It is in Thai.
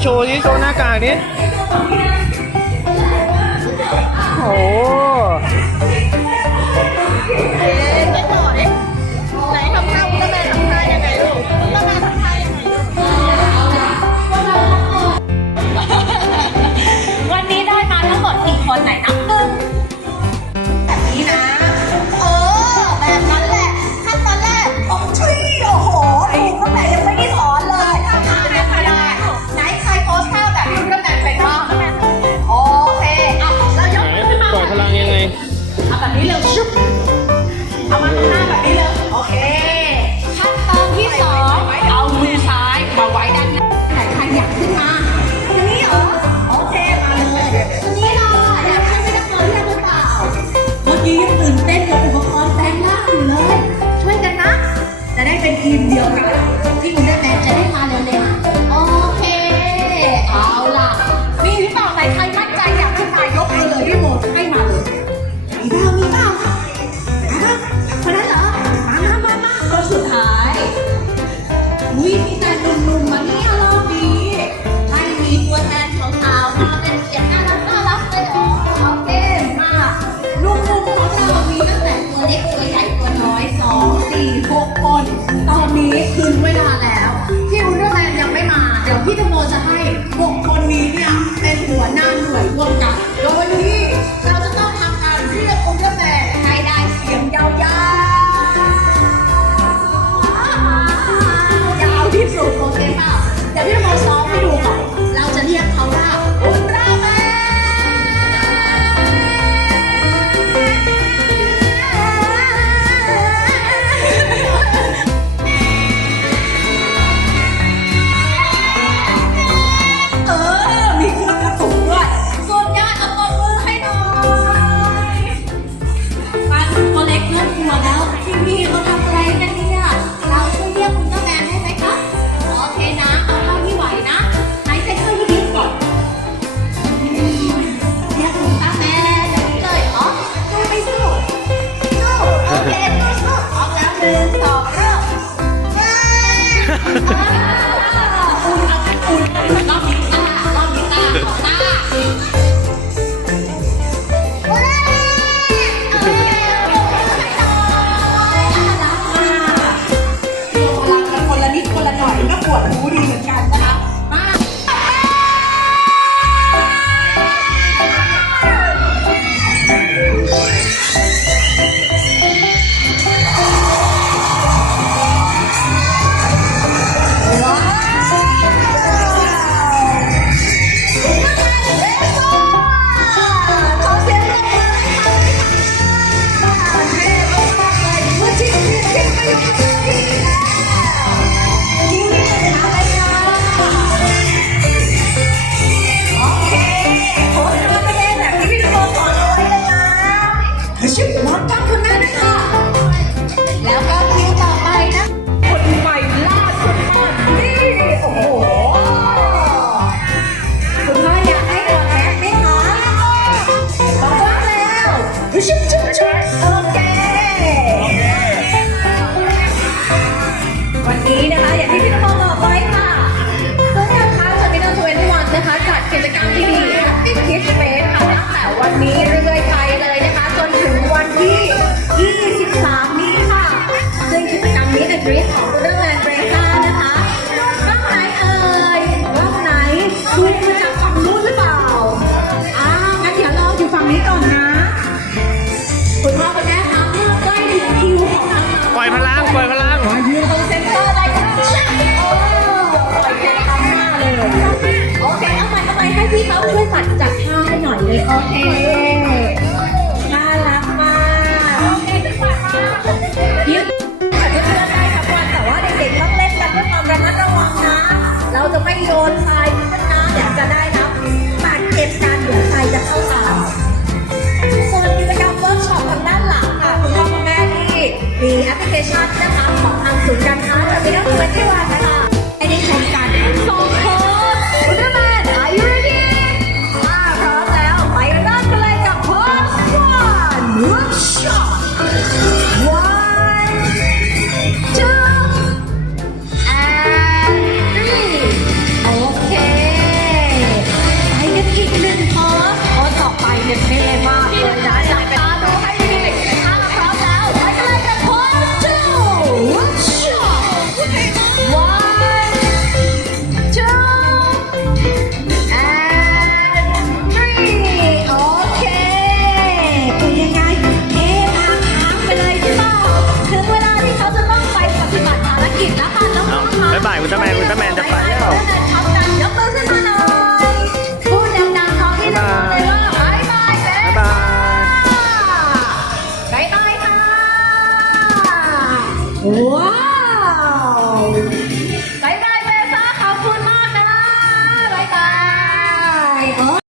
โชว์ดิโชว์หน้ากากดิโอ้ี้เร็ชุบเอามาข้างหน้าแบบนี้เลยโอเค ขั้นตอนที่สองเอามือซ้ายมาไว้ด้านหน้าแต่ขยับขึ้นมาตรงนี้เหรอ โอเค มาเลยตรงนี้เราอะอยากให้ไม่ต้องร้อนแรงหรือเปล่า เมื่อกี้ยังตื่นเต้นกับอุปกรณ์แปลงน้าอยู่เลย ช่วยกันนะ จะได้เป็นทีมเดียวกัน อัน More time. คุณพ่อคุณแม่คะเมื่อใกล้ถึงคิวของนางปล่อยพลังปล่อยพลัง มายืนตรงเซนเตอร์ได้โปล่อยแขนข้างเลย โอเค เอาใหเอาใหให้พี่เขาช่วยตัดจากท่าให้หน่อยเลย โอเค น่ารักมาโอเคจังหวะมายืนแต่เพื่อนๆได้ค่ะทุกคนแต่ว่าเด็กๆต้องเล่นกันด้วยความระมัดระวังนะ เราจะไม่โยนค่ะ Show! ายบายอุลตร้าแมนอุลตร้าแมนจะไปแล้ว ยกมือขึ้นมาหน่อยพูดดังๆพร้อมพี่น้องเลยว่าบายบายแล้บายบายค่ะ ว้าว